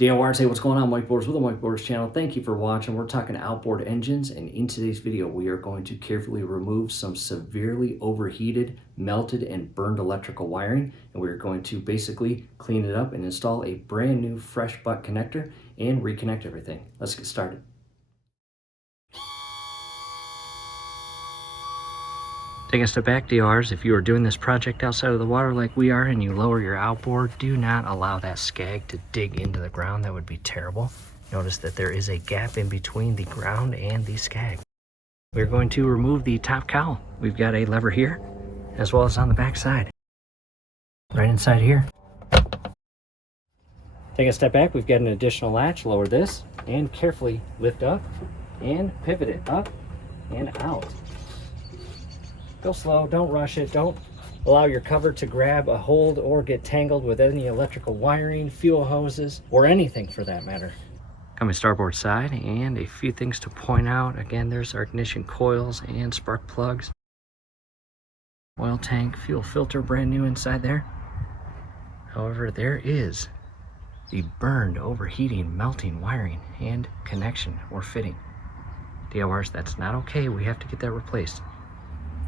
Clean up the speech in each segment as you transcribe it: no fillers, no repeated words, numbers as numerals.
DIYers, hey, what's going on, Whiteboards with the Whiteboards channel? Thank you for watching. We're talking outboard engines, and in today's video, we are going to carefully remove some severely overheated, melted, and burned electrical wiring, and we're going to basically clean it up and install a brand new fresh butt connector and reconnect everything. Let's get started. Take a step back, DIYers. If you are doing this project outside of the water like we are and you lower your outboard, do not allow that skag to dig into the ground. That would be terrible. Notice that there is a gap in between the ground and the skag. We're going to remove the top cowl. We've got a lever here, as well as on the back side. Right inside here. Take a step back. We've got an additional latch. Lower this and carefully lift up and pivot it up and out. Go slow, don't rush it, don't allow your cover to grab a hold or get tangled with any electrical wiring, fuel hoses, or anything for that matter. Coming starboard side, and a few things to point out. Again, there's our ignition coils and spark plugs. Oil tank, fuel filter, brand new inside there. However, there is the burned, overheating, melting wiring and connection or fitting. DIYers, that's not okay. We have to get that replaced.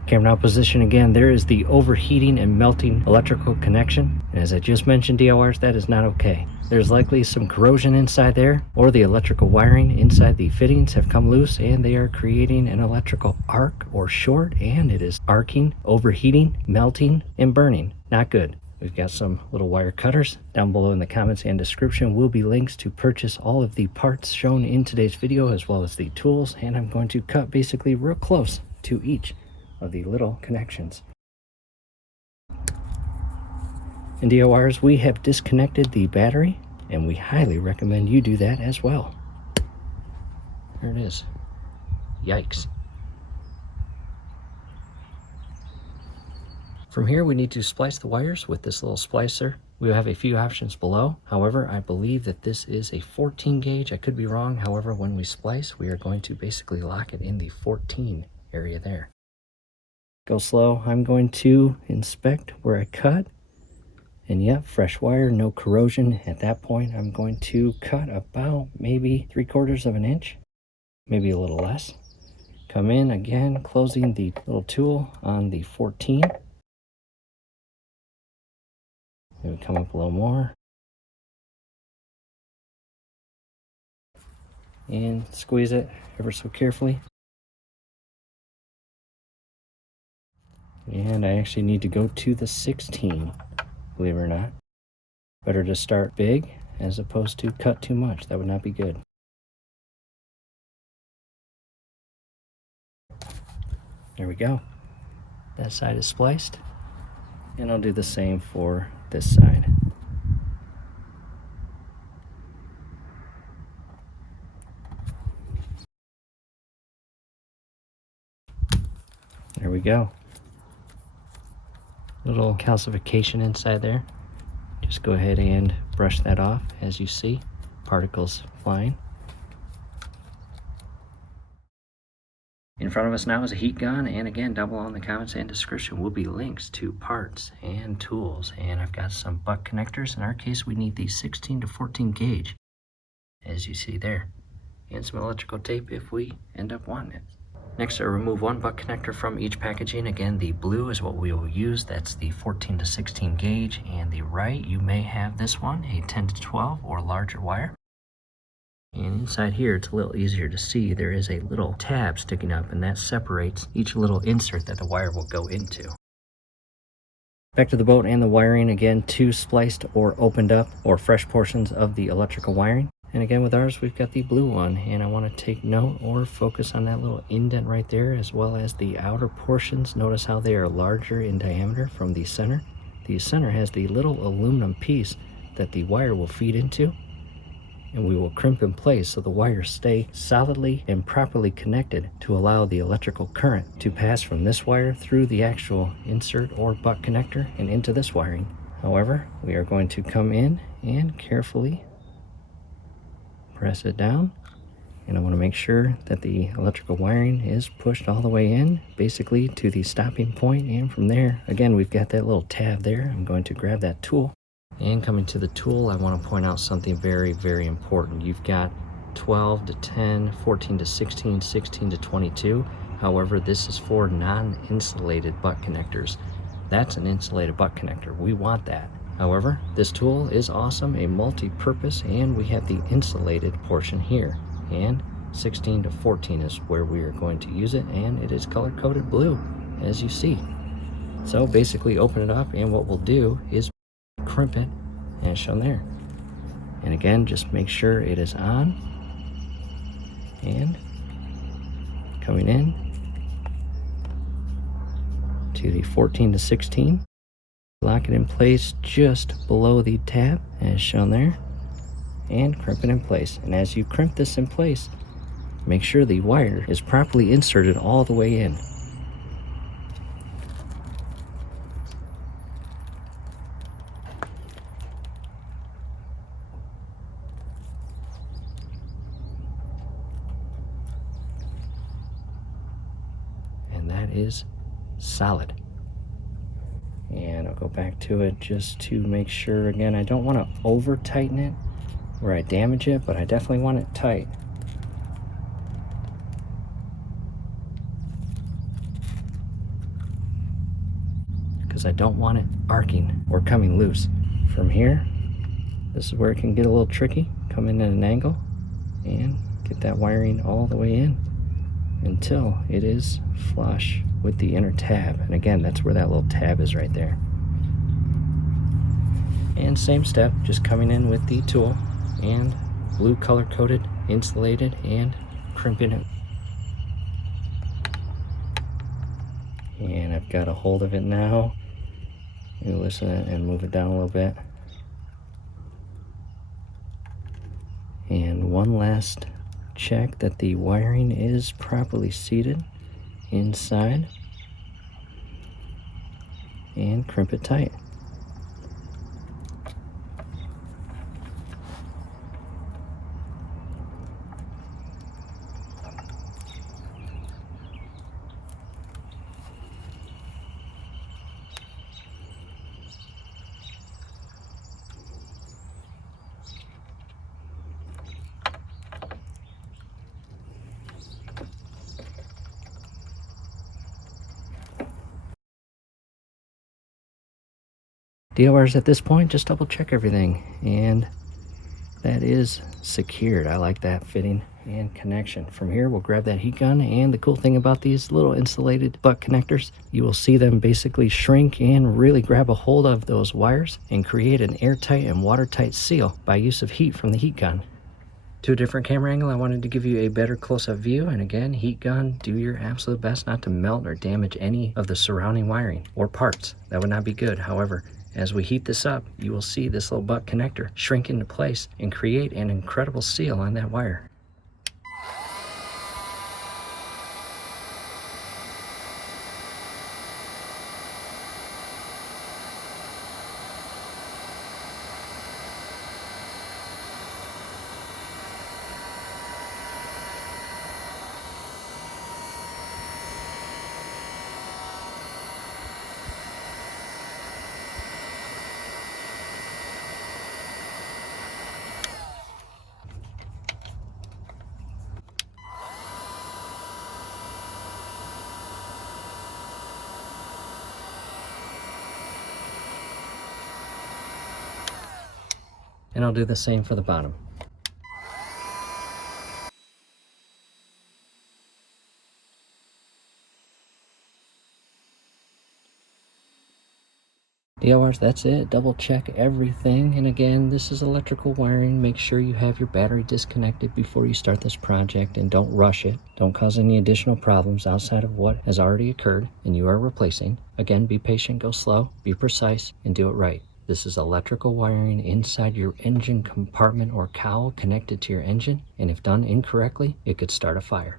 Camera now position again. There is the overheating and melting electrical connection. And as I just mentioned, DIYers, that is not okay. There's likely some corrosion inside there, or the electrical wiring inside the fittings have come loose and they are creating an electrical arc or short, and it is arcing, overheating, melting, and burning. Not good. We've got some little wire cutters. Down below in the comments and description will be links to purchase all of the parts shown in today's video, as well as the tools, and I'm going to cut basically real close to each of the little connections. And DIYers, we have disconnected the battery, and we highly recommend you do that as well. There it is. Yikes. From here, we need to splice the wires with this little splicer. We have a few options below. However, I believe that this is a 14 gauge. I could be wrong. However, when we splice, we are going to basically lock it in the 14 area there. Go slow. I'm going to inspect where I cut. And yep, fresh wire, no corrosion. At that point, I'm going to cut about maybe 3/4 of an inch, maybe a little less. Come in again, closing the little tool on the 14. Maybe come up a little more. And squeeze it ever so carefully. And I actually need to go to the 16, believe it or not. Better to start big as opposed to cut too much. That would not be good. There we go. That side is spliced. And I'll do the same for this side. There we go. Little calcification inside there. Just go ahead and brush that off. As you see, particles flying. In front of us now is a heat gun, and again, down below in the comments and description will be links to parts and tools. And I've got some butt connectors. In our case, we need the 16 to 14 gauge, as you see there, and some electrical tape if we end up wanting it. Next, I remove one butt connector from each packaging. Again, the blue is what we will use. That's the 14 to 16 gauge. And the right, you may have this one, a 10 to 12 or larger wire. And inside here, it's a little easier to see. There is a little tab sticking up, and that separates each little insert that the wire will go into. Back to the boat and the wiring. Again, 2 spliced or opened up or fresh portions of the electrical wiring. And again, with ours, we've got the blue one, and I want to take note or focus on that little indent right there, as well as the outer portions. Notice how they are larger in diameter from the center. The center has the little aluminum piece that the wire will feed into, and we will crimp in place so the wires stay solidly and properly connected to allow the electrical current to pass from this wire through the actual insert or butt connector and into this wiring. However, we are going to come in and carefully press it down, and I want to make sure that the electrical wiring is pushed all the way in, basically to the stopping point. And from there, again, we've got that little tab there. I'm going to grab that tool And coming to the tool, I want to point out something very, very important. You've got 12 to 10, 14 to 16, 16 to 22. However, this is for non-insulated butt connectors. That's an insulated butt connector. We want that. However, this tool is awesome, a multi-purpose, and we have the insulated portion here. And 16 to 14 is where we are going to use it, and it is color-coded blue, as you see. So basically open it up, and what we'll do is crimp it, as shown there. And again, just make sure it is on, and coming in to the 14 to 16. Lock it in place just below the tab, as shown there, and crimp it in place. And as you crimp this in place, make sure the wire is properly inserted all the way in. And that is solid. And I'll go back to it just to make sure. Again, I don't want to over tighten it where I damage it, but I definitely want it tight. Because I don't want it arcing or coming loose. From here, this is where it can get a little tricky. Come in at an angle and get that wiring all the way in until it is flush with the inner tab. And again, that's where that little tab is right there. And same step, just coming in with the tool and blue color coded, insulated, and crimping it. And I've got a hold of it now. You listen and move it down a little bit. And one last check that the wiring is properly seated inside, and crimp it tight. DORs at this point, just double check everything, and that is secured. I like that fitting and connection. From here, we'll grab that heat gun, and the cool thing about these little insulated butt connectors, you will see them basically shrink and really grab a hold of those wires and create an airtight and watertight seal by use of heat from the heat gun. To a different camera angle, I wanted to give you a better close-up view, and again, heat gun, do your absolute best not to melt or damage any of the surrounding wiring or parts. That would not be good. However, as we heat this up, you will see this little butt connector shrink into place and create an incredible seal on that wire. And I'll do the same for the bottom. DORs, that's it. Double check everything. And again, this is electrical wiring. Make sure you have your battery disconnected before you start this project, and don't rush it. Don't cause any additional problems outside of what has already occurred and you are replacing. Again, be patient, go slow, be precise, and do it right. This is electrical wiring inside your engine compartment or cowl connected to your engine, and if done incorrectly, it could start a fire.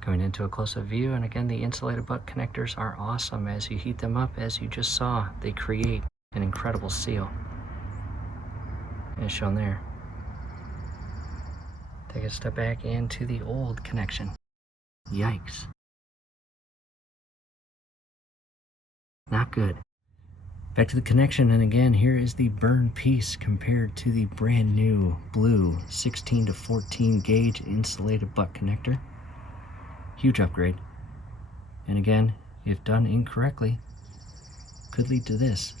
Going into a close-up view, and again, the insulated butt connectors are awesome. As you heat them up, as you just saw, they create an incredible seal, as shown there. Take a step back into the old connection. Yikes. Not good. Back to the connection, and again, here is the burn piece compared to the brand new blue 16 to 14 gauge insulated butt connector. Huge upgrade. And again, if done incorrectly, could lead to this.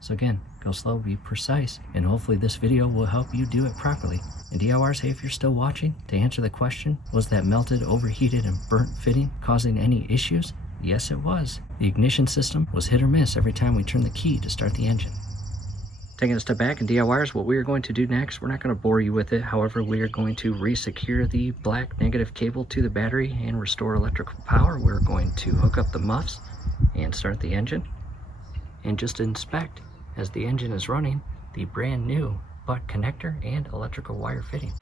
So again, go slow, be precise, and hopefully this video will help you do it properly. And DIYers, hey, if you're still watching, to answer the question, was that melted, overheated, and burnt fitting causing any issues? Yes, it was. The ignition system was hit or miss every time we turned the key to start the engine. Taking a step back, and DIYers, what we are going to do next, we're not going to bore you with it. However, we are going to re-secure the black negative cable to the battery and restore electrical power. We're going to hook up the muffs and start the engine. And just inspect, as the engine is running, the brand new butt connector and electrical wire fitting.